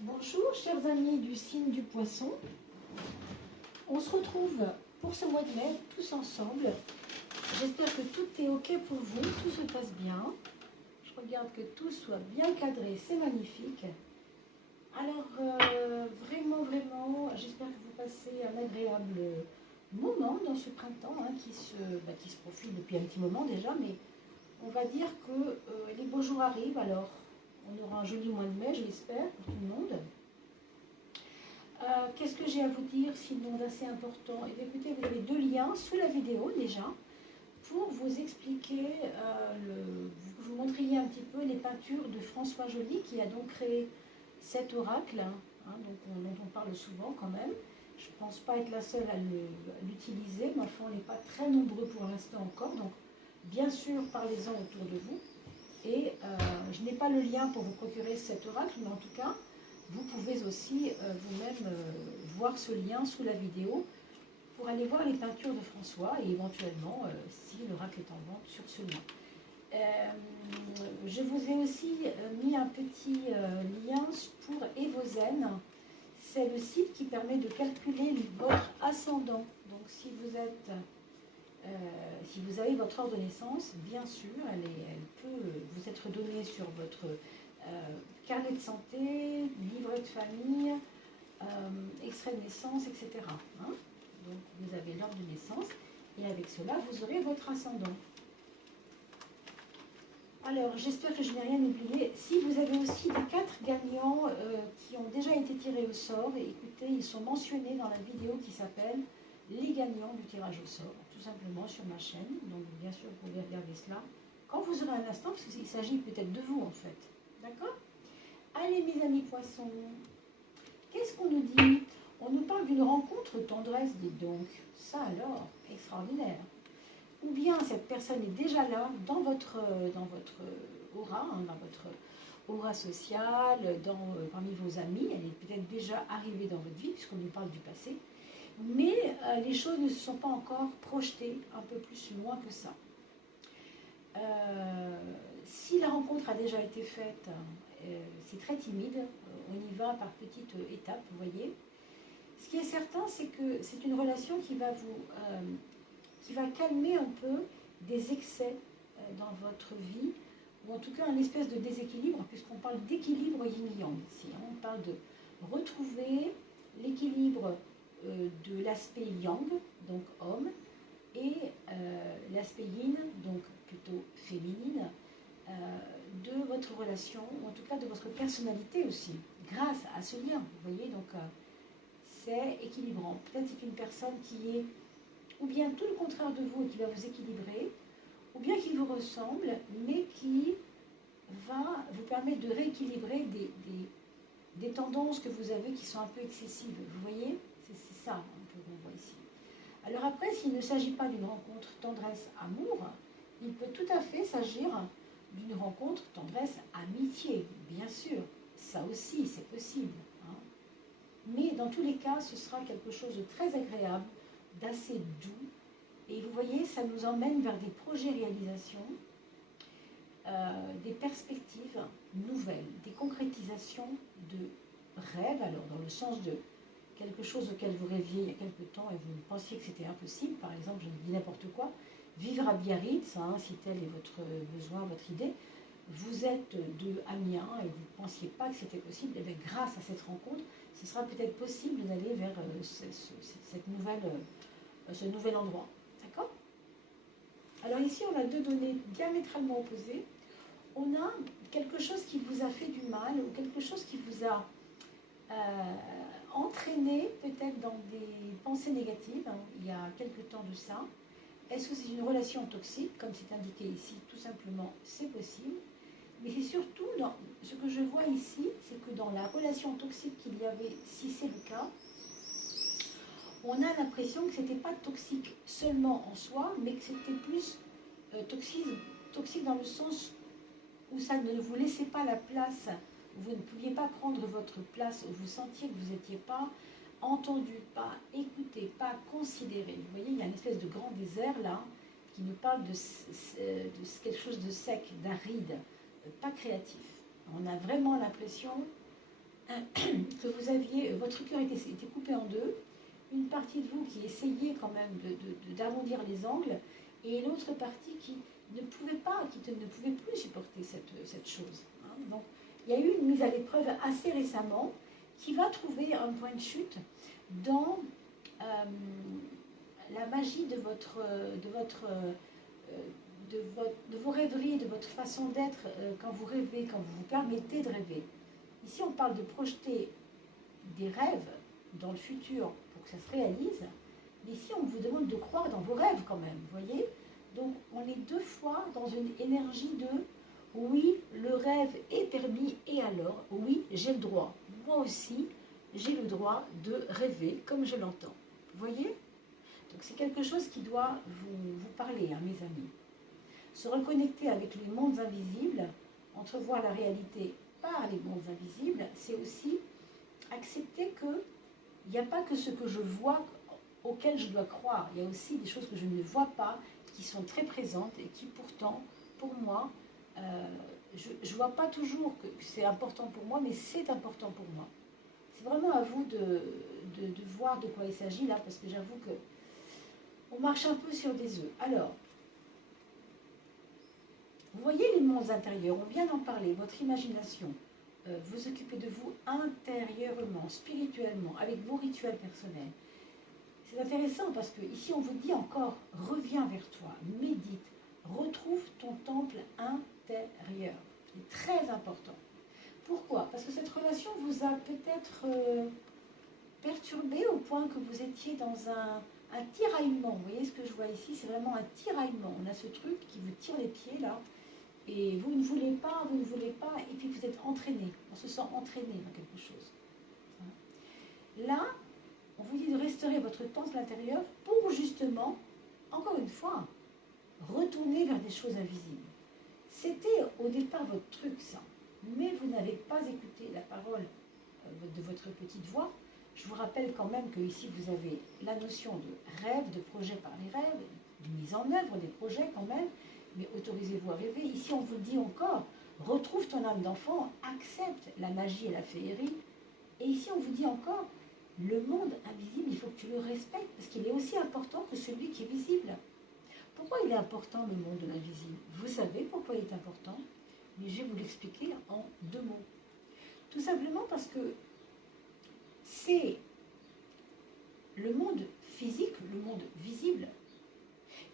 Bonjour chers amis du signe du poisson, on se retrouve pour ce mois de mai tous ensemble. J'espère que tout est ok pour vous, tout se passe bien. Je regarde que tout soit bien cadré, c'est magnifique. Alors vraiment, j'espère que vous passez un agréable moment dans ce printemps qui se profile depuis un petit moment déjà, mais on va dire que les beaux jours arrivent, alors on aura un joli mois de mai, je l'espère, pour tout le monde. Qu'est-ce que j'ai à vous dire sinon d'assez important? Eh bien, écoutez, vous avez deux liens sous la vidéo déjà pour vous expliquer, vous montriez un petit peu les peintures de François Joly qui a donc créé cet oracle, dont on parle souvent quand même. Je ne pense pas être la seule à l'utiliser, mais enfin on n'est pas très nombreux pour l'instant encore, donc bien sûr parlez-en autour de vous. Et je n'ai pas le lien pour vous procurer cet oracle, mais en tout cas, vous pouvez aussi vous-même voir ce lien sous la vidéo pour aller voir les peintures de François et éventuellement, si l'oracle est en vente, sur ce lien. Je vous ai aussi mis un petit lien pour Evozen. C'est le site qui permet de calculer votre ascendant. Donc si vous avez votre heure de naissance, bien sûr, elle peut vous être donnée sur votre carnet de santé, livret de famille, extrait de naissance, etc. Donc vous avez l'heure de naissance et avec cela, vous aurez votre ascendant. Alors, j'espère que je n'ai rien oublié. Si vous avez aussi des 4 gagnants qui ont déjà été tirés au sort, écoutez, ils sont mentionnés dans la vidéo qui s'appelle « Les gagnants du tirage au sort », tout simplement sur ma chaîne. Donc, bien sûr, vous pouvez regarder cela quand vous aurez un instant, parce qu'il s'agit peut-être de vous, en fait. D'accord? Allez, mes amis poissons, qu'est-ce qu'on nous dit? On nous parle d'une rencontre tendresse, dites donc. Ça alors, extraordinaire. Ou bien cette personne est déjà là dans votre aura, dans votre aura sociale, parmi vos amis. Elle est peut-être déjà arrivée dans votre vie, puisqu'on nous parle du passé. Mais les choses ne se sont pas encore projetées un peu plus loin que ça. Si la rencontre a déjà été faite, c'est très timide. On y va par petites étapes, vous voyez. Ce qui est certain, c'est que c'est une relation qui va calmer un peu des excès dans votre vie, ou en tout cas un espèce de déséquilibre, puisqu'on parle d'équilibre yin-yang ici. On parle de retrouver l'équilibre de l'aspect yang, donc homme, et l'aspect yin, donc plutôt féminine, de votre relation, ou en tout cas de votre personnalité aussi, grâce à ce lien. Vous voyez, donc c'est équilibrant. Peut-être c'est une personne qui est ou bien tout le contraire de vous et qui va vous équilibrer, ou bien qui vous ressemble, mais qui va vous permettre de rééquilibrer des tendances que vous avez qui sont un peu excessives. Vous voyez, c'est ça un peu qu'on voit ici. Alors après, s'il ne s'agit pas d'une rencontre tendresse-amour, il peut tout à fait s'agir d'une rencontre tendresse-amitié, bien sûr. Ça aussi, c'est possible. Mais dans tous les cas, ce sera quelque chose de très agréable, d'assez doux. Et vous voyez, ça nous emmène vers des projets réalisations, des perspectives nouvelles, des concrétisations de rêves, alors dans le sens de quelque chose auquel vous rêviez il y a quelque temps et vous pensiez que c'était impossible. Par exemple, je dis n'importe quoi, vivre à Biarritz, si tel est votre besoin, votre idée. Vous êtes de Amiens et vous ne pensiez pas que c'était possible, et bien grâce à cette rencontre, ce sera peut-être possible d'aller vers ce nouvel endroit. D'accord? Alors ici, on a deux données diamétralement opposées. On a quelque chose qui vous a fait du mal ou quelque chose qui vous a entraîné peut-être dans des pensées négatives, il y a quelque temps de ça. Est-ce que c'est une relation toxique, comme c'est indiqué ici? Tout simplement, c'est possible. Mais c'est surtout, ce que je vois ici, c'est que dans la relation toxique qu'il y avait, si c'est le cas, on a l'impression que ce n'était pas toxique seulement en soi, mais que c'était plus toxique dans le sens où ça ne vous laissait pas la place, vous ne pouviez pas prendre votre place, où vous sentiez que vous n'étiez pas entendu, pas écouté, pas considéré. Vous voyez, il y a une espèce de grand désert là, qui nous parle de quelque chose de sec, d'aride, pas créatif. On a vraiment l'impression que vous aviez, votre cœur était coupé en deux, une partie de vous qui essayait quand même d'arrondir les angles, et l'autre partie qui ne pouvait pas, ne pouvait plus supporter cette chose. Hein. Donc, il y a eu une mise à l'épreuve assez récemment qui va trouver un point de chute dans la magie de vos rêveries, de votre façon d'être quand vous rêvez, quand vous vous permettez de rêver. Ici, on parle de projeter des rêves dans le futur pour que ça se réalise, mais ici, on vous demande de croire dans vos rêves quand même, vous voyez? Donc, on est deux fois dans une énergie de « oui, le rêve est permis, et alors, oui, j'ai le droit. Moi aussi, j'ai le droit de rêver comme je l'entends. » Vous voyez? Donc, c'est quelque chose qui doit vous parler, hein, mes amis. Se reconnecter avec les mondes invisibles, entrevoir la réalité par les mondes invisibles, c'est aussi accepter qu'il n'y a pas que ce que je vois auquel je dois croire. Il y a aussi des choses que je ne vois pas, qui sont très présentes et qui pourtant, pour moi, je ne vois pas toujours que c'est important pour moi, mais c'est important pour moi. C'est vraiment à vous de voir de quoi il s'agit là, parce que j'avoue que on marche un peu sur des œufs. Alors, vous voyez les mondes intérieurs, on vient d'en parler, votre imagination, vous occupez de vous intérieurement, spirituellement, avec vos rituels personnels. C'est intéressant parce que ici on vous dit encore, reviens vers toi, médite, retrouve ton temple intérieur. C'est très important. Pourquoi? Parce que cette relation vous a peut-être perturbé au point que vous étiez dans un tiraillement. Vous voyez ce que je vois ici? C'est vraiment un tiraillement. On a ce truc qui vous tire les pieds là. Et vous ne voulez pas, et puis vous êtes entraîné. On se sent entraîné dans quelque chose. Là, on vous dit de restaurer votre temple intérieur pour justement, encore une fois, retourner vers des choses invisibles. C'était au départ votre truc, ça. Mais vous n'avez pas écouté la parole de votre petite voix. Je vous rappelle quand même que ici vous avez la notion de rêve, de projet par les rêves, de mise en œuvre des projets quand même, mais autorisez-vous à rêver. Ici on vous dit encore, retrouve ton âme d'enfant, accepte la magie et la féerie. Et ici on vous dit encore, le monde invisible, il faut que tu le respectes, parce qu'il est aussi important que celui qui est visible. Pourquoi il est important le monde de l'invisible? Vous savez pourquoi il est important, mais je vais vous l'expliquer en 2 mots. Tout simplement parce que c'est le monde physique, le monde visible,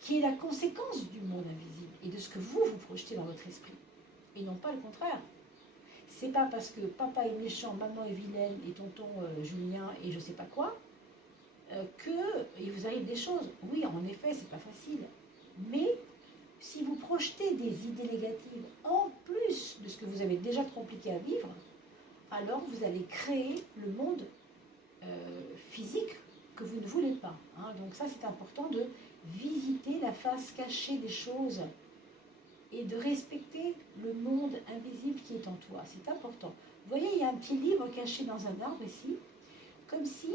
qui est la conséquence du monde invisible et de ce que vous projetez dans votre esprit, et non pas le contraire. C'est pas parce que papa est méchant, maman est vilaine et tonton Julien et je sais pas quoi, qu'il vous arrive des choses. Oui, en effet, c'est pas facile. Mais si vous projetez des idées négatives en plus de ce que vous avez déjà trop compliqué à vivre, alors vous allez créer le monde physique que vous ne voulez pas. Hein. Donc ça, c'est important de visiter la face cachée des choses et de respecter le monde invisible qui est en toi. C'est important. Vous voyez, il y a un petit livre caché dans un arbre ici, comme si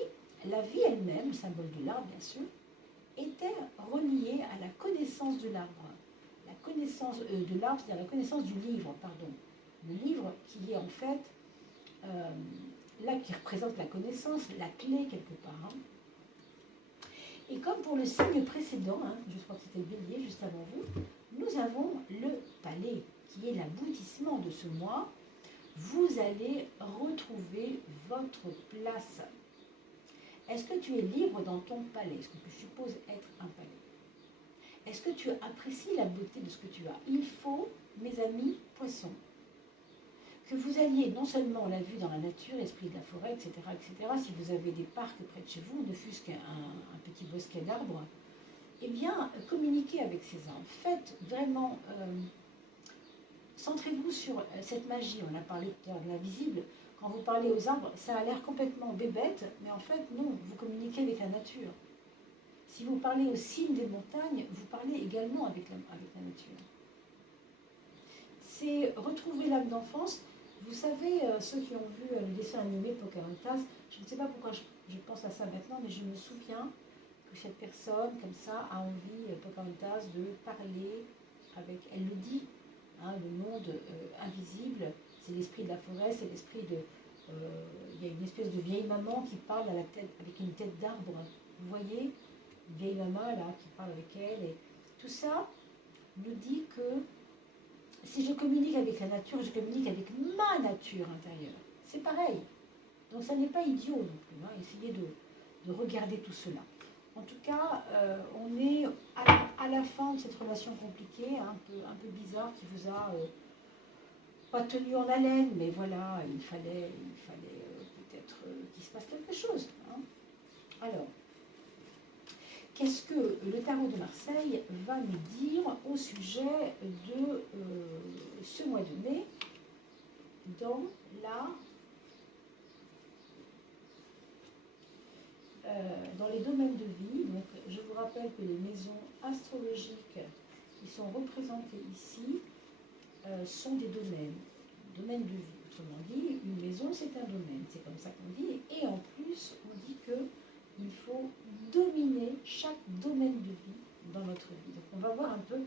la vie elle-même, le symbole de l'arbre bien sûr, était reliée à la connaissance de l'arbre. La connaissance de l'arbre, c'est-à-dire la connaissance du livre, pardon. Le livre qui est en fait, là, qui représente la connaissance, la clé quelque part. Hein. Et comme pour le signe précédent, hein, je crois que c'était le bélier juste avant vous, nous avons le palais, qui est l'aboutissement de ce mois. Vous allez retrouver votre place. Est-ce que tu es libre dans ton palais, ce que tu supposes être un palais? Est-ce que tu apprécies la beauté de ce que tu as? Il faut, mes amis poissons, que vous alliez, non seulement on l'a vu dans la nature, esprit de la forêt, etc., si vous avez des parcs près de chez vous, ne fût-ce qu'un petit bosquet d'arbres, eh bien, communiquez avec ces arbres. Faites vraiment, centrez-vous sur cette magie. On a parlé tout à l'heure de l'invisible. Quand vous parlez aux arbres, ça a l'air complètement bébête, mais en fait, non, vous communiquez avec la nature. Si vous parlez aux cimes des montagnes, vous parlez également avec la nature. C'est retrouver l'âme d'enfance. Vous savez, ceux qui ont vu le dessin animé Pocahontas, je ne sais pas pourquoi je pense à ça maintenant, mais je me souviens que cette personne, comme ça, a envie, Pocahontas, de parler avec, elle le dit, hein, le monde invisible, c'est l'esprit de la forêt, c'est l'esprit il y a une espèce de vieille maman qui parle à la tête, avec une tête d'arbre. Vous voyez, une vieille maman là qui parle avec elle. Et tout ça nous dit que si je communique avec la nature, je communique avec ma nature intérieure. C'est pareil. Donc ça n'est pas idiot non plus. Hein. Essayez de regarder tout cela. En tout cas, on est à la fin de cette relation compliquée, hein, un peu bizarre, qui vous a pas tenu en haleine, mais voilà, il fallait peut-être qu'il se passe quelque chose. Hein. Alors, qu'est-ce que le tarot de Marseille va nous dire au sujet de ce mois de mai dans dans les domaines de vie? Donc, je vous rappelle que les maisons astrologiques qui sont représentées ici sont des domaines de vie. Autrement dit, une maison, c'est un domaine, c'est comme ça qu'on dit. Et en plus, on dit qu'il faut dominer chaque domaine de vie dans notre vie. Donc, on va voir un peu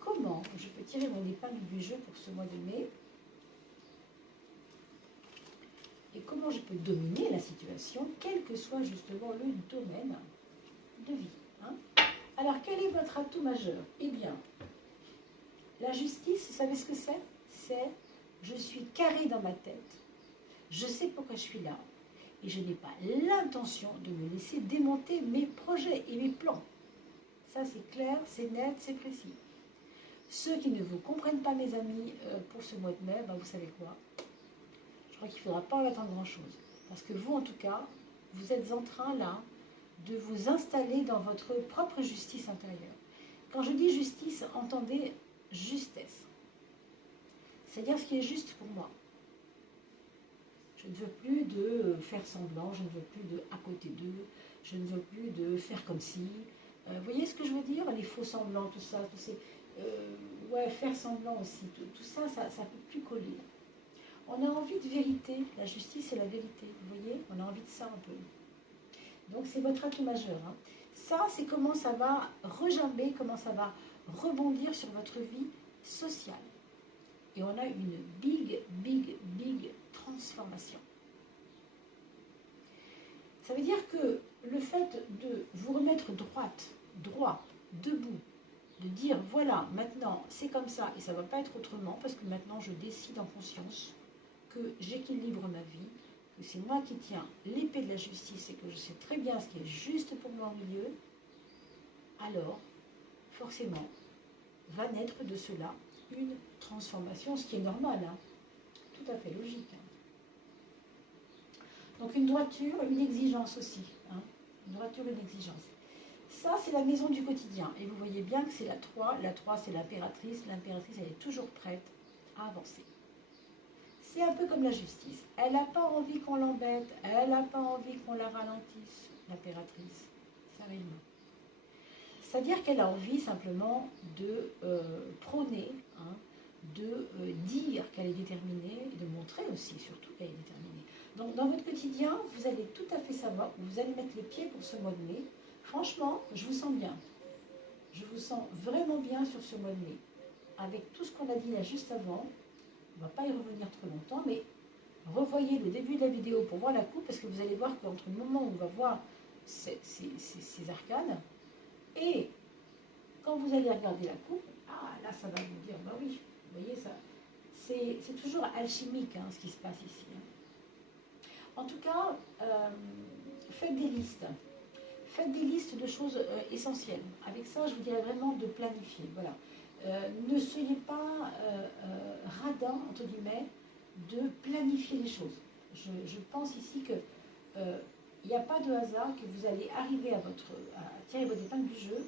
comment je peux tirer mon épingle du jeu pour ce mois de mai. Et comment je peux dominer la situation, quel que soit justement le domaine de vie. Hein. Alors, quel est votre atout majeur? Eh bien, la justice, vous savez ce que c'est? C'est, je suis carré dans ma tête, je sais pourquoi je suis là, et je n'ai pas l'intention de me laisser démonter mes projets et mes plans. Ça, c'est clair, c'est net, c'est précis. Ceux qui ne vous comprennent pas, mes amis, pour ce mois de mai, ben vous savez quoi? Je crois qu'il ne faudra pas attendre grand-chose. Parce que vous, en tout cas, vous êtes en train, là, de vous installer dans votre propre justice intérieure. Quand je dis justice, entendez justesse. C'est-à-dire ce qui est juste pour moi. Je ne veux plus de faire semblant, je ne veux plus de à côté d'eux, je ne veux plus de faire comme si. Vous voyez ce que je veux dire? Les faux semblants, tout ça, tous ces... ouais, faire semblant aussi, tout ça, ça ne peut plus coller. On a envie de vérité, la justice c'est la vérité, vous voyez? On a envie de ça un peu. Donc c'est votre atout majeur. Hein. Ça, c'est comment ça va rejamber, comment ça va rebondir sur votre vie sociale. Et on a une big transformation. Ça veut dire que le fait de vous remettre droit, debout, de dire voilà, maintenant c'est comme ça et ça ne va pas être autrement parce que maintenant je décide en conscience que j'équilibre ma vie, que c'est moi qui tiens l'épée de la justice et que je sais très bien ce qui est juste pour moi au milieu, alors forcément va naître de cela une transformation, ce qui est normal, hein, tout à fait logique. Hein. Donc une droiture, une exigence aussi, hein, une droiture, une exigence. Ça, c'est la maison du quotidien. Et vous voyez bien que c'est la 3. La 3, c'est l'impératrice. L'impératrice, elle est toujours prête à avancer. C'est un peu comme la justice. Elle n'a pas envie qu'on l'embête. Elle n'a pas envie qu'on la ralentisse, l'impératrice. Sérieusement. C'est-à-dire qu'elle a envie simplement de prôner, hein, de dire qu'elle est déterminée, et de montrer aussi, surtout, qu'elle est déterminée. Donc, dans votre quotidien, vous allez tout à fait savoir où vous allez mettre les pieds pour ce mois de mai. Franchement, je vous sens bien. Je vous sens vraiment bien sur ce mois de mai. Avec tout ce qu'on a dit là juste avant, on ne va pas y revenir trop longtemps, mais revoyez le début de la vidéo pour voir la coupe, parce que vous allez voir qu'entre le moment où on va voir ces arcanes, et quand vous allez regarder la coupe, ah là ça va vous dire, bah oui, vous voyez ça, c'est toujours alchimique hein, ce qui se passe ici. Hein. En tout cas, faites des listes. Faites des listes de choses essentielles. Avec ça, je vous dirais vraiment de planifier. Voilà. Ne soyez pas radin, entre guillemets, de planifier les choses. Je pense ici que il n'y a pas de hasard que vous allez arriver à tirer votre épingle du jeu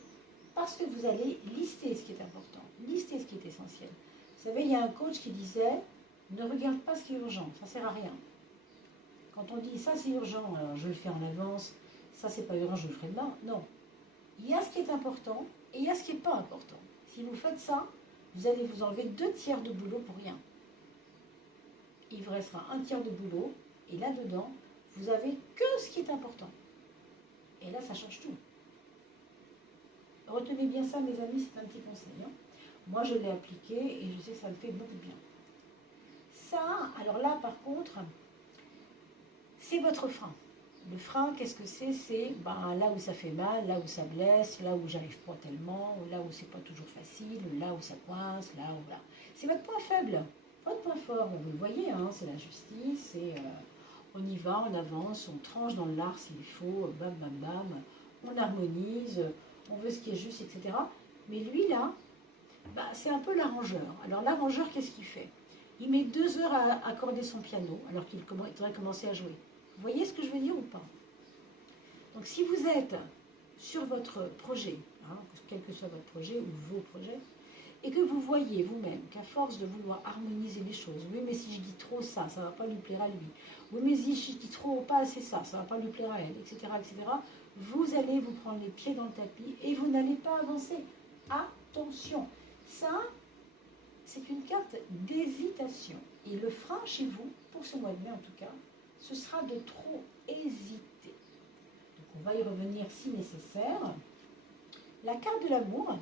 parce que vous allez lister ce qui est important, lister ce qui est essentiel. Vous savez, il y a un coach qui disait ne regarde pas ce qui est urgent, ça ne sert à rien. Quand on dit ça c'est urgent, alors je le fais en avance, ça c'est pas urgent, je le ferai demain. Non. Il y a ce qui est important et il y a ce qui n'est pas important. Si vous faites ça, vous allez vous enlever 2/3 de boulot pour rien. Il vous restera 1/3 de boulot et là-dedans, vous avez que ce qui est important. Et là, ça change tout. Retenez bien ça, mes amis, c'est un petit conseil. Hein. Moi, je l'ai appliqué et je sais que ça me fait beaucoup de bien. Ça, alors là, par contre, c'est votre frein. Le frein, qu'est-ce que c'est? C'est ben, là où ça fait mal, là où ça blesse, là où j'arrive pas tellement, là où c'est pas toujours facile, là où ça coince, là où là. C'est votre point faible. Votre point fort, vous le voyez, hein, c'est la justice, c'est on y va, on avance, on tranche dans l'art s'il faut, bam bam bam, on harmonise, on veut ce qui est juste, etc. Mais lui là, bah, c'est un peu l'arrangeur. Alors l'arrangeur, qu'est-ce qu'il fait? Il met 2 heures à accorder son piano alors qu'il devrait commencer à jouer. Vous voyez ce que je veux dire ou pas? Donc si vous êtes sur votre projet, hein, quel que soit votre projet ou vos projets, et que vous voyez vous-même qu'à force de vouloir harmoniser les choses, oui mais si je dis trop ça, ça ne va pas lui plaire à lui, oui mais si je dis trop pas assez ça, ça ne va pas lui plaire à elle, etc., etc., vous allez vous prendre les pieds dans le tapis et vous n'allez pas avancer. Attention, ça, c'est une carte d'hésitation. Et le frein chez vous, pour ce mois de mai en tout cas, ce sera de trop hésiter. Donc on va y revenir si nécessaire. La carte de l'amour,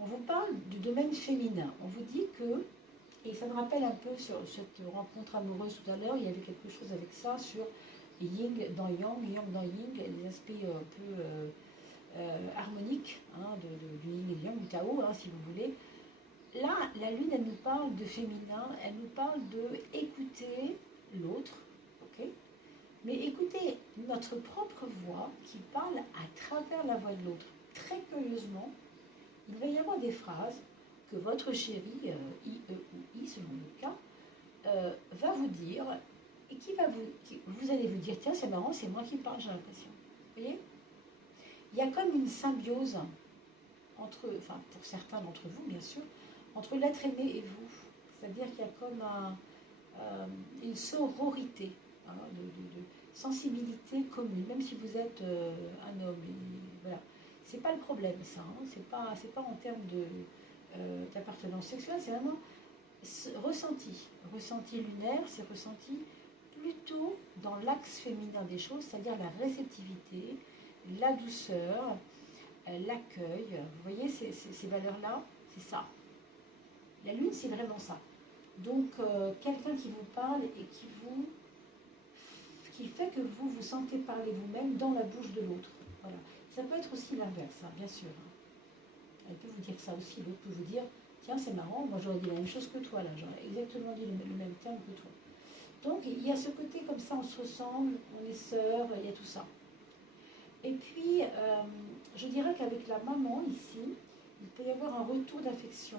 on vous parle du domaine féminin. On vous dit que, et ça me rappelle un peu sur cette rencontre amoureuse tout à l'heure, il y avait quelque chose avec ça sur yin dans yang, yang dans yin, les aspects un peu harmoniques hein, du yin et du yang, du Tao, hein, si vous voulez. Là, la lune, elle nous parle de féminin, elle nous parle de écouter l'autre, ok? Mais écouter notre propre voix qui parle à travers la voix de l'autre. Très curieusement, il va y avoir des phrases que votre chéri, I, E ou I, selon le cas, va vous dire et vous allez vous dire, tiens, c'est marrant, c'est moi qui parle, j'ai l'impression. Vous voyez? Il y a comme une symbiose entre, enfin pour certains d'entre vous, bien sûr, entre l'être aimé et vous. C'est-à-dire qu'il y a comme une sororité, hein, de sensibilité commune, même si vous êtes un homme. Voilà. C'est pas le problème, ça. Hein. C'est pas en termes d'appartenance sexuelle, c'est vraiment ressenti. Ressenti lunaire, c'est ressenti plutôt dans l'axe féminin des choses, c'est-à-dire la réceptivité, la douceur, l'accueil. Vous voyez ces valeurs-là, c'est ça. La lune, c'est vraiment ça. Donc, quelqu'un qui vous parle et qui fait que vous vous sentez parler vous-même dans la bouche de l'autre. Voilà. Ça peut être aussi l'inverse, hein, bien sûr. Elle peut vous dire ça aussi. L'autre peut vous dire, tiens, c'est marrant, moi j'aurais dit la même chose que toi, là. J'aurais exactement dit le même terme que toi. Donc, il y a ce côté comme ça, on se ressemble, on est sœurs, il y a tout ça. Et puis, je dirais qu'avec la maman, ici, il peut y avoir un retour d'affection,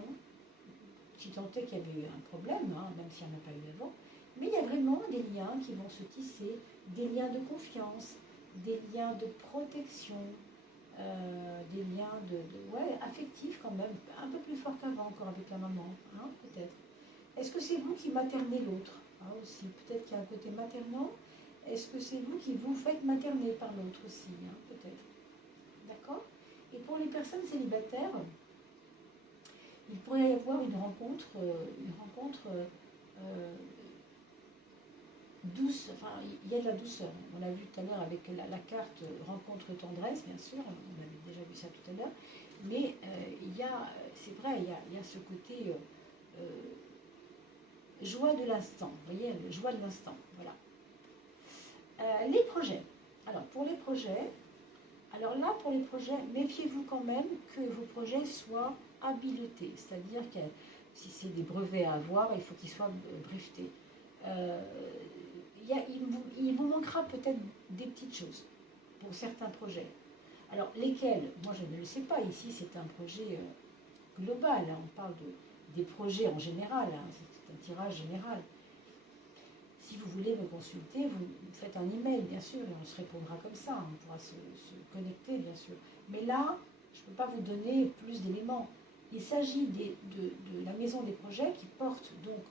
si tant est qu'il y avait eu un problème, hein, même s'il n'y en a pas eu avant, mais il y a vraiment des liens qui vont se tisser, des liens de confiance, des liens de protection, des liens ouais, affectifs quand même, un peu plus forts qu'avant encore avec la maman, hein, peut-être. Est-ce que c'est vous qui maternez l'autre hein, aussi? Peut-être qu'il y a un côté maternant. Est-ce que c'est vous qui vous faites materner par l'autre aussi hein, peut-être. D'accord? Et pour les personnes célibataires, il pourrait y avoir une rencontre douce, enfin il y a de la douceur. On l'a vu tout à l'heure avec la carte rencontre tendresse, bien sûr, on avait déjà vu ça tout à l'heure, mais il y a, c'est vrai, il y a ce côté joie de l'instant, vous voyez, joie de l'instant, voilà. Les projets. Alors pour les projets, alors là pour les projets, méfiez-vous quand même que vos projets soient habilités, c'est-à-dire que si c'est des brevets à avoir, il faut qu'ils soient brevetés. Il vous manquera peut-être des petites choses pour certains projets. Alors lesquels? Moi je ne le sais pas, ici c'est un projet global, hein. On parle des projets en général, hein. C'est un tirage général. Si vous voulez me consulter, vous faites un email, bien sûr, et on se répondra comme ça. On pourra se connecter, bien sûr. Mais là, je ne peux pas vous donner plus d'éléments. Il s'agit de la maison des projets qui porte donc,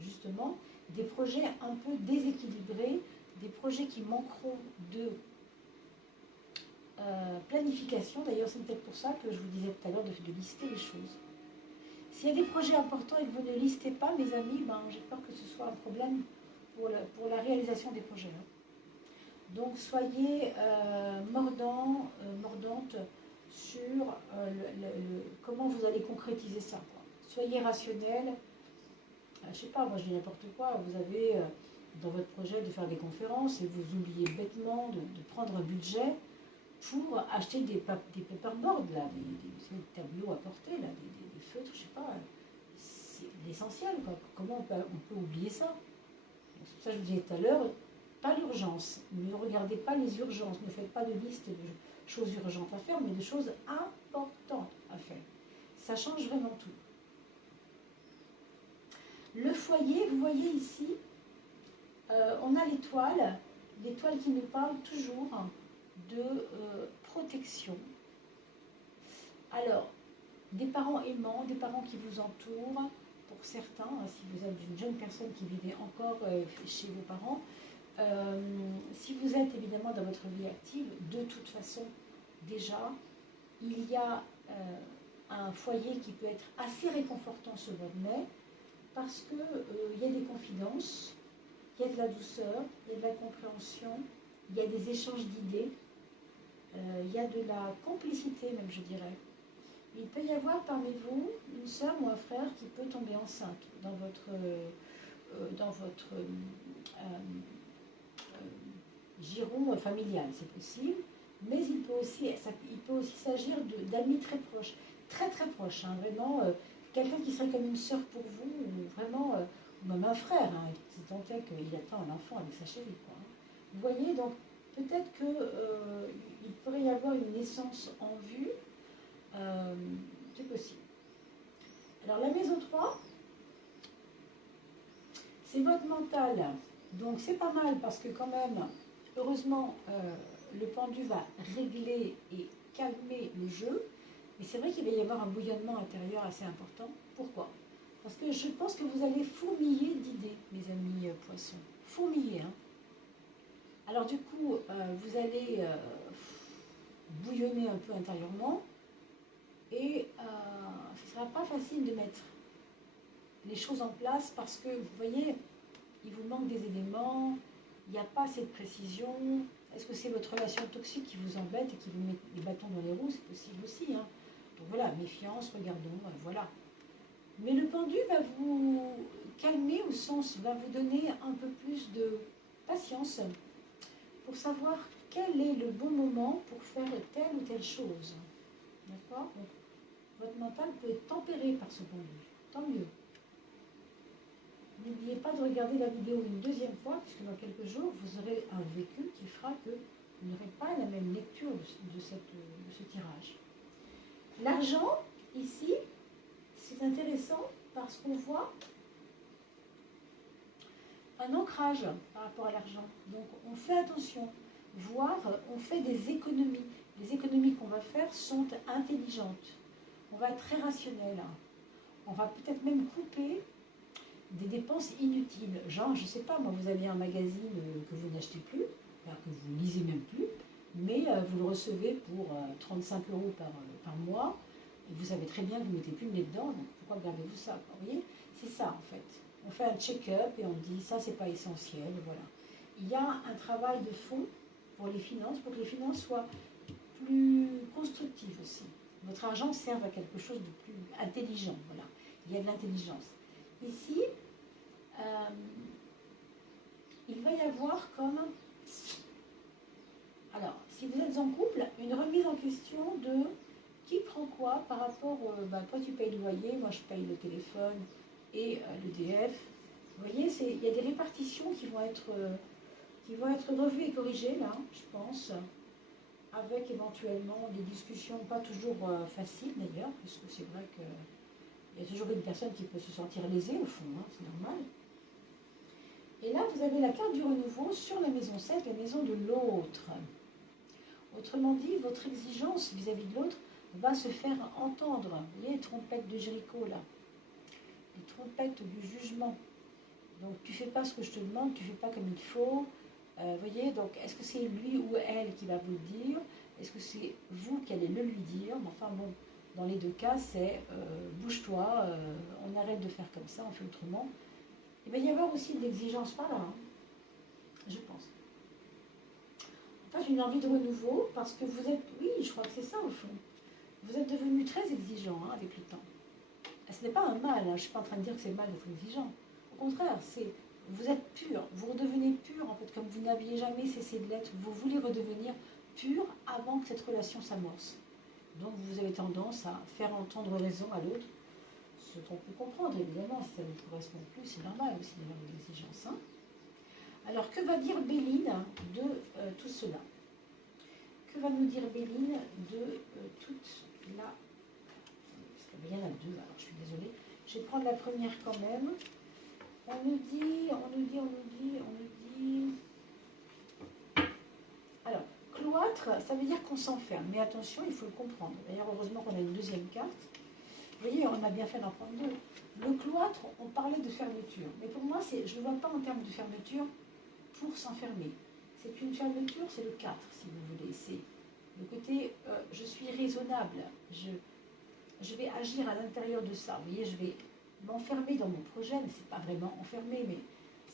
justement, des projets un peu déséquilibrés, des projets qui manqueront de planification. D'ailleurs, c'est peut-être pour ça que je vous disais tout à l'heure de lister les choses. S'il y a des projets importants et que vous ne listez pas, mes amis, ben, j'ai peur que ce soit un problème pour la réalisation des projets. Hein. Donc soyez mordante sur comment vous allez concrétiser ça. Quoi. Soyez rationnel. Je ne sais pas, moi je dis n'importe quoi. Vous avez dans votre projet de faire des conférences et vous oubliez bêtement de prendre un budget pour acheter des paperboards, là, des tableaux à porter, là, des feutres, je sais pas. C'est l'essentiel, quoi. Comment on peut oublier ça? C'est pour ça que je vous disais tout à l'heure, pas l'urgence. Ne regardez pas les urgences, ne faites pas de liste de choses urgentes à faire, mais de choses importantes à faire. Ça change vraiment tout. Le foyer, vous voyez ici, on a l'étoile qui nous parle toujours de protection. Alors, des parents aimants, des parents qui vous entourent, pour certains, si vous êtes une jeune personne qui vivait encore chez vos parents, si vous êtes évidemment dans votre vie active, de toute façon, déjà, il y a un foyer qui peut être assez réconfortant ce mois de mai, parce qu'il y a des confidences, il y a de la douceur, il y a de la compréhension, il y a des échanges d'idées, il y a de la complicité même, je dirais. Il peut y avoir parmi vous une sœur ou un frère qui peut tomber enceinte dans votre giron familial, c'est possible, mais il peut aussi s'agir d'amis très proches, très très proches, hein, vraiment quelqu'un qui serait comme une sœur pour vous, ou vraiment, ou même un frère, hein, si tant est qu'il attend un enfant avec sa chérie, quoi, hein. Vous voyez, donc peut-être qu'il pourrait y avoir une naissance en vue, c'est possible. Alors la maison 3, c'est votre mental, donc c'est pas mal parce que quand même, heureusement, le pendu va régler et calmer le jeu, mais c'est vrai qu'il va y avoir un bouillonnement intérieur assez important. Pourquoi? Parce que je pense que vous allez fourmiller d'idées, mes amis poissons. Fourmiller, hein. Alors du coup, vous allez bouillonner un peu intérieurement, et ce ne sera pas facile de mettre les choses en place parce que, vous voyez, il vous manque des éléments, il n'y a pas assez de précision. Est-ce que c'est votre relation toxique qui vous embête et qui vous met des bâtons dans les roues? C'est possible aussi, hein. Donc voilà, méfiance, regardons, voilà. Mais le pendu va vous calmer au sens, va vous donner un peu plus de patience pour savoir quel est le bon moment pour faire telle ou telle chose. D'accord? Donc, votre mental peut être tempéré par ce pendu. Tant mieux. N'oubliez pas de regarder la vidéo une deuxième fois, puisque dans quelques jours, vous aurez un vécu qui fera que vous n'aurez pas la même lecture de ce tirage. L'argent, ici, c'est intéressant parce qu'on voit un ancrage par rapport à l'argent. Donc, on fait attention, voire on fait des économies. Les économies qu'on va faire sont intelligentes. On va être très rationnel. On va peut-être même couper des dépenses inutiles. Genre, je ne sais pas, moi, vous avez un magazine que vous n'achetez plus, enfin, que vous ne lisez même plus, mais vous le recevez pour 35 € par mois, et vous savez très bien que vous ne mettez plus le nez dedans, donc pourquoi gardez-vous ça? Vous voyez? C'est ça, en fait. On fait un check-up et on dit, ça, c'est pas essentiel, voilà. Il y a un travail de fond pour les finances, pour que les finances soient plus constructives aussi. Votre argent serve à quelque chose de plus intelligent, voilà. Il y a de l'intelligence. Ici, il va y avoir comme... Alors, si vous êtes en couple, une remise en question de qui prend quoi par rapport... toi, tu payes le loyer, moi, je paye le téléphone et l'EDF. Vous voyez, il y a des répartitions qui vont être revues et corrigées, là, je pense, avec éventuellement des discussions pas toujours faciles, d'ailleurs, puisque c'est vrai que il y a toujours une personne qui peut se sentir lésée, au fond, hein, c'est normal. Et là, vous avez la carte du renouveau sur la maison 7, la maison de l'autre. Autrement dit, votre exigence vis-à-vis de l'autre va se faire entendre. Vous voyez les trompettes de Jéricho, là. Les trompettes du jugement. Donc, tu ne fais pas ce que je te demande, tu ne fais pas comme il faut. Vous voyez, donc, est-ce que c'est lui ou elle qui va vous le dire? Est-ce que c'est vous qui allez le lui dire? Enfin, bon, dans les deux cas, c'est bouge-toi, on arrête de faire comme ça, on fait autrement. Il va y avoir aussi de l'exigence par là, hein, je pense. Enfin, j'ai une envie de renouveau parce que vous êtes, oui, je crois que c'est ça au fond. Vous êtes devenu très exigeant hein, avec le temps. Ce n'est pas un mal, hein, je ne suis pas en train de dire que c'est mal d'être exigeant. Au contraire, vous êtes pur, vous redevenez pur, en fait, comme vous n'aviez jamais cessé de l'être, vous voulez redevenir pur avant que cette relation s'amorce. Donc vous avez tendance à faire entendre raison à l'autre, ce qu'on peut comprendre, évidemment, si ça ne vous correspond plus, c'est normal aussi d'avoir des exigences. Hein. Alors, que va dire Béline de tout cela? Que va nous dire Béline de toute la... Parce qu'il y en a deux, alors je suis désolée. Je vais prendre la première quand même. On nous dit... Alors, cloître, ça veut dire qu'on s'enferme. Mais attention, il faut le comprendre. D'ailleurs, heureusement qu'on a une deuxième carte. Vous voyez, on a bien fait d'en prendre deux. Le cloître, on parlait de fermeture. Mais pour moi, je ne le vois pas en termes de fermeture pour s'enfermer. C'est une fermeture, c'est le 4, si vous voulez. C'est le côté, je suis raisonnable. Je vais agir à l'intérieur de ça. Vous voyez, je vais m'enfermer dans mon projet, mais ce n'est pas vraiment enfermer, mais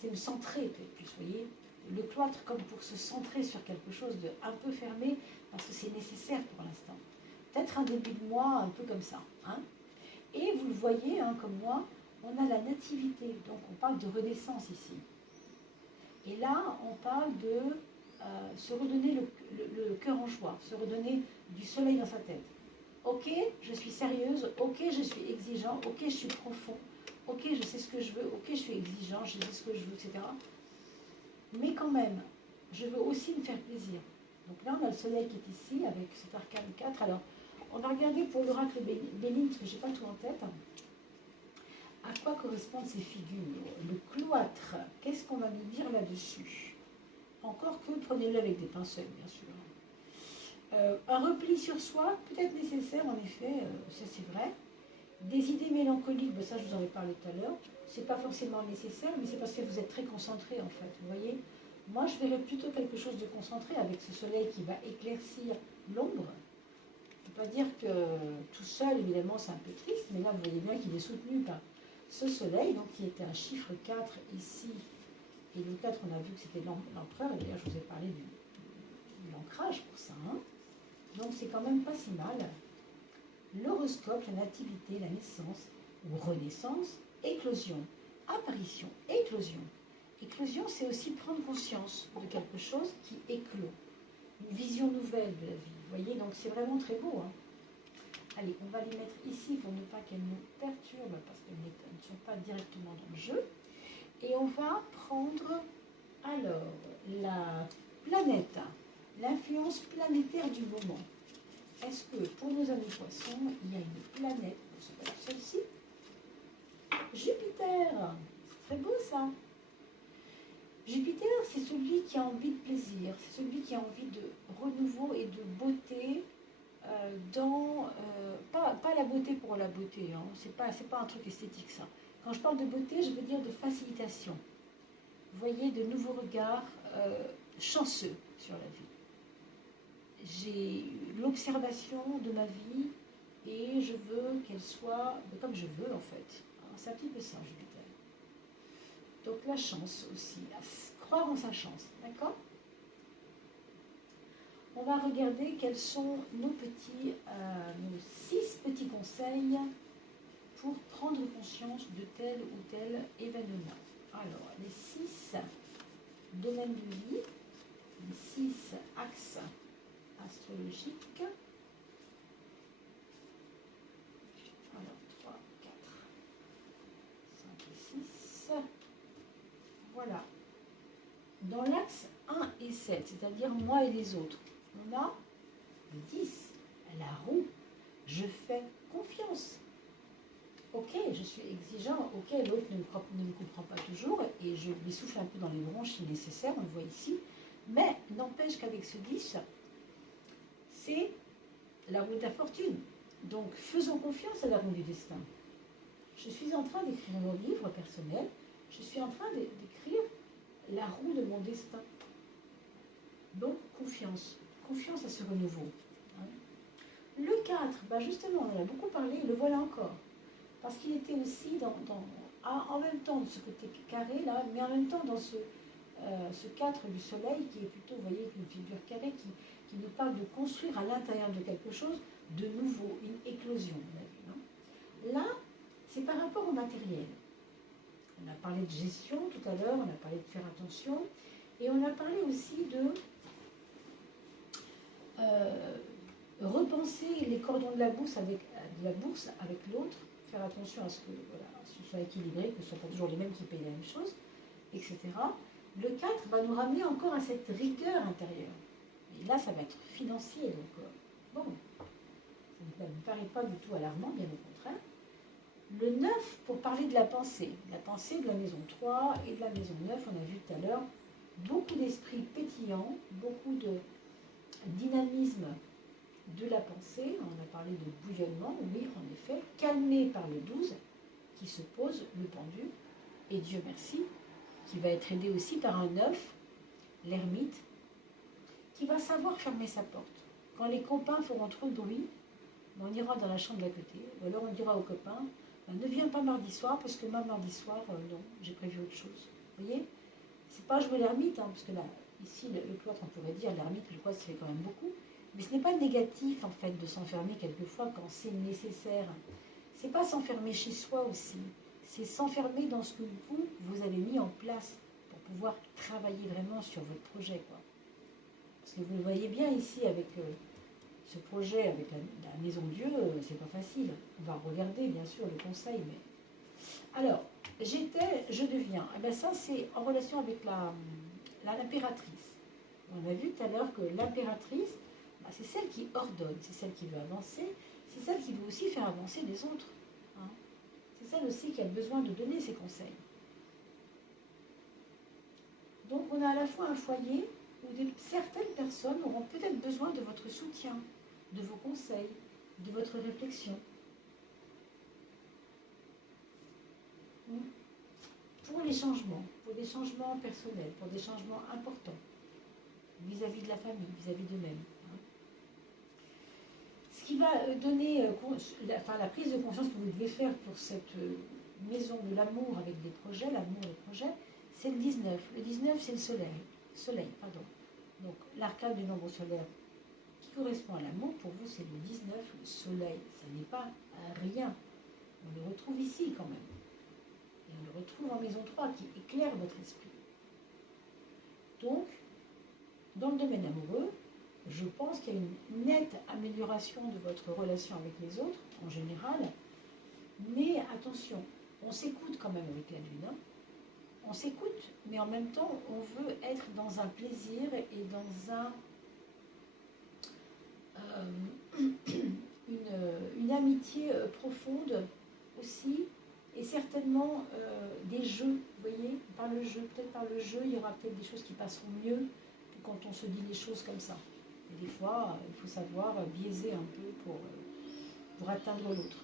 c'est me centrer peut-être plus. Vous voyez, le cloître comme pour se centrer sur quelque chose de un peu fermé, parce que c'est nécessaire pour l'instant. Peut-être un début de mois un peu comme ça. Hein. Et vous le voyez, hein, comme moi, on a la nativité. Donc on parle de renaissance ici. Et là, on parle de se redonner le cœur en joie, se redonner du soleil dans sa tête. Ok, je suis sérieuse, ok, je suis exigeant, ok, je suis profond, ok, je sais ce que je veux, ok, je suis exigeant, je sais ce que je veux, etc. Mais quand même, je veux aussi me faire plaisir. Donc là, on a le soleil qui est ici, avec cet arcane 4. Alors, on va regarder pour l'oracle Béline, parce que je n'ai pas tout en tête. À quoi correspondent ces figures? Le cloître, qu'est-ce qu'on va nous dire là-dessus? Encore que prenez-le avec des pinceaux, bien sûr. Un repli sur soi, peut-être nécessaire, en effet, ça c'est vrai. Des idées mélancoliques, ben ça je vous en ai parlé tout à l'heure, c'est pas forcément nécessaire, mais c'est parce que vous êtes très concentré en fait, vous voyez. Moi je verrais plutôt quelque chose de concentré avec ce soleil qui va éclaircir l'ombre. Je ne peux pas dire que tout seul, évidemment, c'est un peu triste, mais là vous voyez bien qu'il est soutenu par ce soleil, donc qui était un chiffre 4 ici, et le 4 on a vu que c'était l'empereur, et d'ailleurs je vous ai parlé de l'ancrage pour ça, hein. Donc c'est quand même pas si mal. L'horoscope, la nativité, la naissance, ou renaissance, éclosion, apparition, éclosion. Éclosion, c'est aussi prendre conscience de quelque chose qui éclot, une vision nouvelle de la vie. Vous voyez, donc c'est vraiment très beau. Hein. Allez, on va les mettre ici pour ne pas qu'elles nous perturbent, parce qu'elles ne sont pas directement dans le jeu. Et on va prendre, alors, la planète, l'influence planétaire du moment. Est-ce que pour nos amis poissons, il y a une planète, ça va être celle-ci, Jupiter, c'est très beau ça. Jupiter, c'est celui qui a envie de plaisir, c'est celui qui a envie de renouveau et de beauté, pas la beauté pour la beauté, hein. C'est pas un truc esthétique ça. Quand je parle de beauté, je veux dire de facilitation. Vous voyez, de nouveaux regards chanceux sur la vie. J'ai l'observation de ma vie et je veux qu'elle soit comme je veux en fait. C'est un petit peu ça, Jupiter. Donc la chance aussi, croire en sa chance, d'accord? On va regarder quels sont nos 6 petits conseils pour prendre conscience de tel ou tel événement. Alors, les 6 domaines de vie, les 6 axes astrologiques. Alors, 3, 4, 5 et 6. Voilà. Dans l'axe 1 et 7, c'est-à-dire moi et les autres, on a le 10, la roue. Je fais confiance. Ok, je suis exigeant, ok, l'autre ne me comprend pas toujours, et je lui souffle un peu dans les bronches si nécessaire, on le voit ici, mais n'empêche qu'avec ce 10, c'est la roue de la fortune. Donc faisons confiance à la roue du destin. Je suis en train d'écrire mon livre personnel, je suis en train d'écrire la roue de mon destin. Donc confiance à ce renouveau. Hein. Le 4, bah justement, on en a beaucoup parlé, le voilà encore. Parce qu'il était aussi en même temps de ce côté carré là, mais en même temps dans ce 4 du soleil qui est plutôt, vous voyez, une figure carrée qui nous parle de construire à l'intérieur de quelque chose de nouveau, une éclosion. Vous avez vu, non? Là, c'est par rapport au matériel. On a parlé de gestion tout à l'heure, on a parlé de faire attention, et on a parlé aussi de repenser les cordons de la bourse avec l'autre, faire attention à ce que voilà, ce soit équilibré, que ce ne soit pas toujours les mêmes qui payent la même chose, etc. Le 4 va nous ramener encore à cette rigueur intérieure. Et là, ça va être financier, donc bon, ça ne me paraît pas du tout alarmant, bien au contraire. Le 9, pour parler de la pensée de la maison 3 et de la maison 9, on a vu tout à l'heure, beaucoup d'esprit pétillant, beaucoup de dynamisme de la pensée, on a parlé de bouillonnement, oui, en effet, calmé par le 12, qui se pose, le pendu, et Dieu merci, qui va être aidé aussi par un 9, l'ermite, qui va savoir fermer sa porte. Quand les copains feront trop de bruit, on ira dans la chambre d'à côté, ou alors on dira aux copains, ne viens pas mardi soir, parce que moi, mardi soir, non, j'ai prévu autre chose. Vous voyez, c'est pas jouer l'ermite, parce que là, ici, le cloître, on pourrait dire, l'ermite, je crois que ça fait quand même beaucoup. Mais ce n'est pas négatif, en fait, de s'enfermer quelquefois quand c'est nécessaire. C'est pas s'enfermer chez soi aussi. C'est s'enfermer dans ce que vous avez mis en place pour pouvoir travailler vraiment sur votre projet, quoi. Parce que vous le voyez bien ici avec ce projet, avec la Maison Dieu, c'est pas facile. On va regarder, bien sûr, le conseil, mais... Alors, je deviens. Eh bien, ça, c'est en relation avec l'impératrice. On a vu tout à l'heure que l'impératrice, c'est celle qui ordonne, c'est celle qui veut avancer, c'est celle qui veut aussi faire avancer les autres. Hein. C'est celle aussi qui a besoin de donner ses conseils. Donc on a à la fois un foyer où certaines personnes auront peut-être besoin de votre soutien, de vos conseils, de votre réflexion. Pour des changements personnels, pour des changements importants, vis-à-vis de la famille, vis-à-vis d'eux-mêmes. Ce qui va donner la prise de conscience que vous devez faire pour cette maison de l'amour avec des projets, l'amour des projets, c'est le 19. Le 19, c'est le soleil. Donc, l'arcane du nombre solaire qui correspond à l'amour, pour vous, c'est le 19, le soleil. Ça n'est pas rien. On le retrouve ici quand même. Et on le retrouve en maison 3 qui éclaire votre esprit. Donc, dans le domaine amoureux, je pense qu'il y a une nette amélioration de votre relation avec les autres, en général. Mais attention, on s'écoute quand même avec la lune. On s'écoute, mais en même temps, on veut être dans un plaisir et dans une amitié profonde aussi. Et certainement des jeux, vous voyez, peut-être par le jeu, il y aura peut-être des choses qui passeront mieux que quand on se dit les choses comme ça. Et des fois, il faut savoir biaiser un peu pour atteindre l'autre.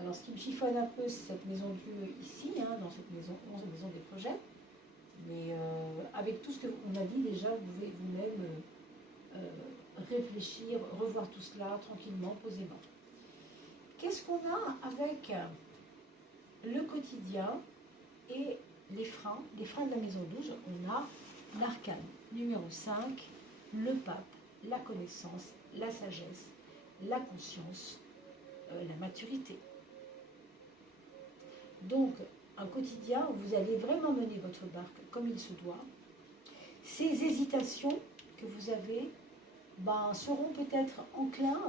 Alors, ce qui me chiffonne un peu, c'est cette maison Dieu ici, dans cette maison 11, maison des projets. Mais avec tout ce qu'on a dit déjà, vous pouvez vous-même réfléchir, revoir tout cela tranquillement, posément. Qu'est-ce qu'on a avec le quotidien et les freins de la maison 12? On a l'arcane numéro 5, le pape, la connaissance, la sagesse, la conscience, la maturité. Donc, un quotidien où vous allez vraiment mener votre barque comme il se doit. Ces hésitations que vous avez seront peut-être enclins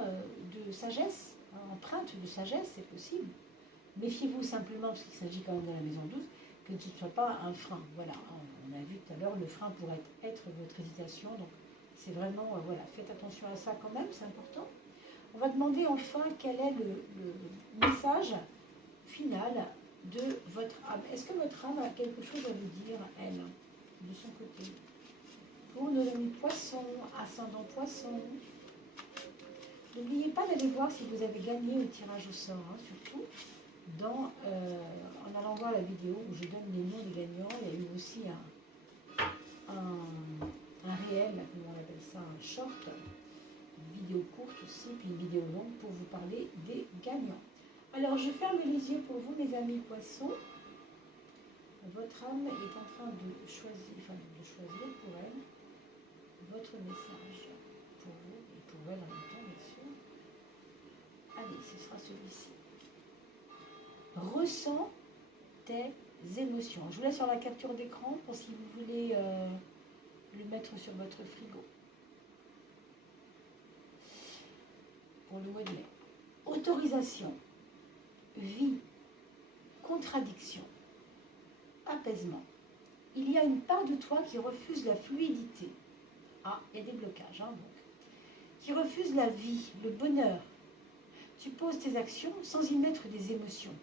de sagesse, empreintes de sagesse, c'est possible. Méfiez-vous simplement, parce qu'il s'agit quand même de la maison 12, que ce ne soit pas un frein. Voilà, on a vu tout à l'heure, le frein pourrait être votre hésitation. Donc, c'est vraiment, faites attention à ça quand même, c'est important. On va demander enfin quel est le message final de votre âme. Est-ce que votre âme a quelque chose à vous dire, elle, de son côté? Pour nos amis poissons, ascendant poissons, n'oubliez pas d'aller voir si vous avez gagné au tirage au sort, surtout. En allant voir la vidéo où je donne les noms des gagnants, il y a eu aussi un réel, comment on appelle ça, un short, une vidéo courte aussi, puis une vidéo longue pour vous parler des gagnants. Alors, je ferme les yeux pour vous, mes amis poissons. Votre âme est en train de choisir pour elle votre message, pour vous et pour elle en même temps, bien sûr. Allez, ce sera celui-ci. Ressens tes émotions. Je vous laisse sur la capture d'écran pour si vous voulez le mettre sur votre frigo. Pour le mois de mai. Autorisation, vie, contradiction, apaisement. Il y a une part de toi qui refuse la fluidité. Ah, il y a des blocages, hein, donc. Qui refuse la vie, le bonheur. Tu poses tes actions sans y mettre des émotions.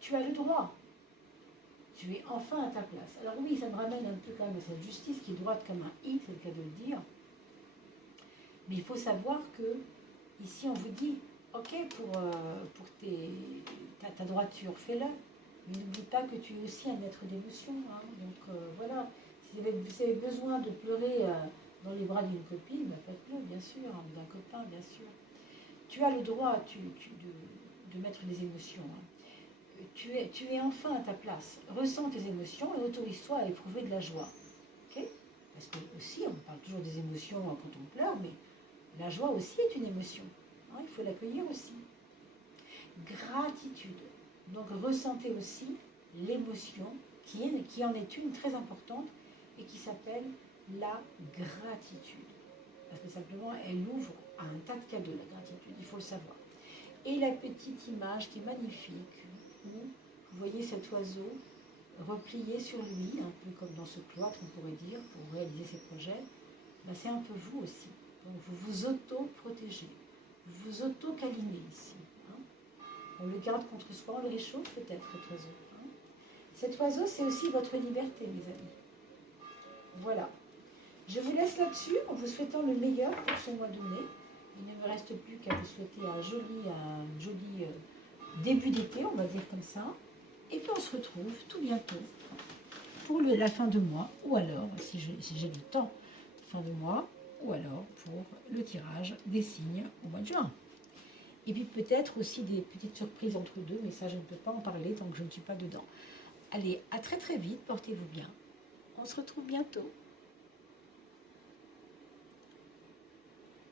Tu as le droit. Tu es enfin à ta place. Alors oui, ça me ramène un peu quand même à cette justice qui est droite comme un i, c'est le cas de le dire. Mais il faut savoir que ici on vous dit, ok, pour ta droiture, fais-le. Mais n'oublie pas que tu es aussi un être d'émotion. Hein. Donc voilà, si vous avez besoin de pleurer dans les bras d'une copine, bah, faites-le, bien sûr, hein, d'un copain, bien sûr. Tu as le droit de mettre des émotions. Hein. Tu es enfin à ta place. Ressens tes émotions et autorise-toi à éprouver de la joie. Okay, parce que aussi, on parle toujours des émotions quand on pleure, mais la joie aussi est une émotion. Hein, il faut l'accueillir aussi. Gratitude. Donc ressentez aussi l'émotion qui en est une très importante et qui s'appelle la gratitude. Parce que simplement, elle ouvre à un tas de cadeaux, la gratitude, il faut le savoir. Et la petite image qui est magnifique, où vous voyez cet oiseau replié sur lui, un peu comme dans ce cloître, on pourrait dire, pour réaliser ses projets, ben, c'est un peu vous aussi. Donc vous vous auto-protégez, vous vous auto-câlinez ici. Hein. On le garde contre soi, on le réchauffe peut-être, cet oiseau. Hein. Cet oiseau, c'est aussi votre liberté, mes amis. Voilà. Je vous laisse là-dessus en vous souhaitant le meilleur pour ce mois de mai. Il ne me reste plus qu'à vous souhaiter un joli début d'été, on va dire comme ça. Et puis on se retrouve tout bientôt pour la fin de mois, ou alors, si j'ai du temps, fin de mois, ou alors pour le tirage des signes au mois de juin. Et puis peut-être aussi des petites surprises entre deux, mais ça je ne peux pas en parler tant que je ne suis pas dedans. Allez, à très très vite, portez-vous bien. On se retrouve bientôt.